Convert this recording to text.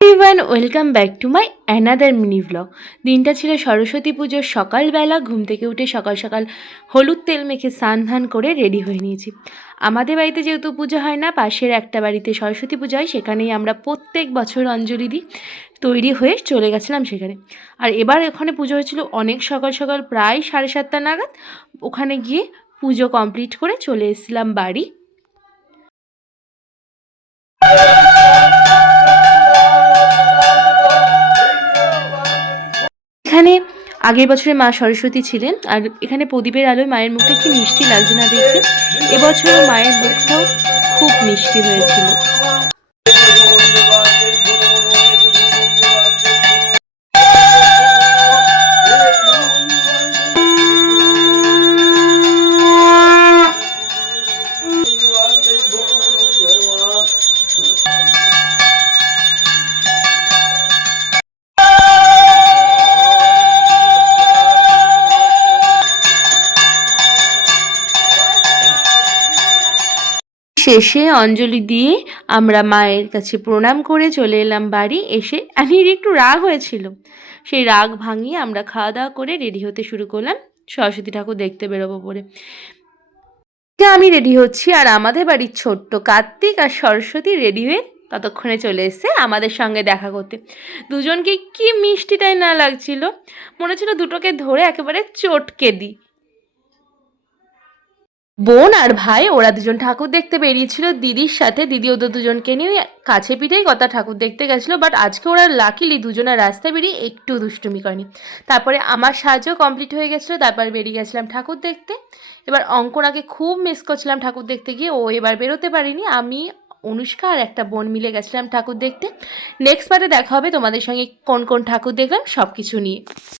Everyone, welcome back to my another mini blog. দিনটা ছিল সরস্বতী পুজোর সকালবেলা। ঘুম থেকে উঠে সকাল সকাল হলুদ তেল মেখে স্নান ধান করে রেডি হয়ে নিয়েছি। আমাদের বাড়িতে যেহেতু পুজো হয় না, পাশের একটা বাড়িতে সরস্বতী পুজো হয়, সেখানেই আমরা প্রত্যেক বছর অঞ্জলি দিই। তৈরি হয়ে চলে গেছিলাম সেখানে। আর এবার ওখানে পুজো হয়েছিল অনেক সকাল সকাল, প্রায় 7:30 নাগাদ। ওখানে গিয়ে পুজো কমপ্লিট করে চলে এসেছিলাম বাড়ি। এখানে আগের বছরে মা সরস্বতী ছিলেন, আর এখানে প্রদীপের আলোয় মায়ের মুখটা কি মিষ্টি লাগছে না দেখতে। এবছরও মায়ের মুখটাও খুব মিষ্টি হয়েছিল। শেষে অঞ্জলি দিয়ে আমরা মায়ের কাছে প্রণাম করে চলে এলাম বাড়ি। এসে আনির একটু রাগ হয়েছিল, সেই রাগ ভাঙিয়ে আমরা খাওয়া দাওয়া করে রেডি হতে শুরু করলাম সরস্বতী ঠাকুর দেখতে বেরোবো বলে। আমি রেডি হচ্ছি, আর আমাদের বাড়ির ছোট্ট কার্তিক আর সরস্বতী রেডি হয়ে ততক্ষণে চলে এসছে আমাদের সঙ্গে দেখা করতে। দুজনকে কি মিষ্টিটাই না লাগছিল, মনে হচ্ছিল দুটোকে ধরে একেবারে চটকে দিই। বোন আর ভাই ওরা দুজন ঠাকুর দেখতে বেরিয়েছিল দিদির সাথে। দিদি ওদের দুজনকে নিয়ে কাছে পিঠেই কথা ঠাকুর দেখতে গেছিলো, বাট আজকে ওরা লাকিলি দুজনের রাস্তায় বেরিয়ে একটু দুষ্টুমি করেনি। তারপরে আমার সাহায্য কমপ্লিট হয়ে গেছিলো, তারপর বেরিয়ে গেছিলাম ঠাকুর দেখতে। এবার অঙ্কনাকে খুব মিস করছিলাম ঠাকুর দেখতে গিয়ে, ও এবার বেরোতে পারিনি। আমি, অনুষ্কা আর একটা বোন মিলে গেছিলাম ঠাকুর দেখতে। নেক্সট পার্টে দেখা হবে তোমাদের সঙ্গে কোন কোন ঠাকুর দেখলাম সব কিছু নিয়ে।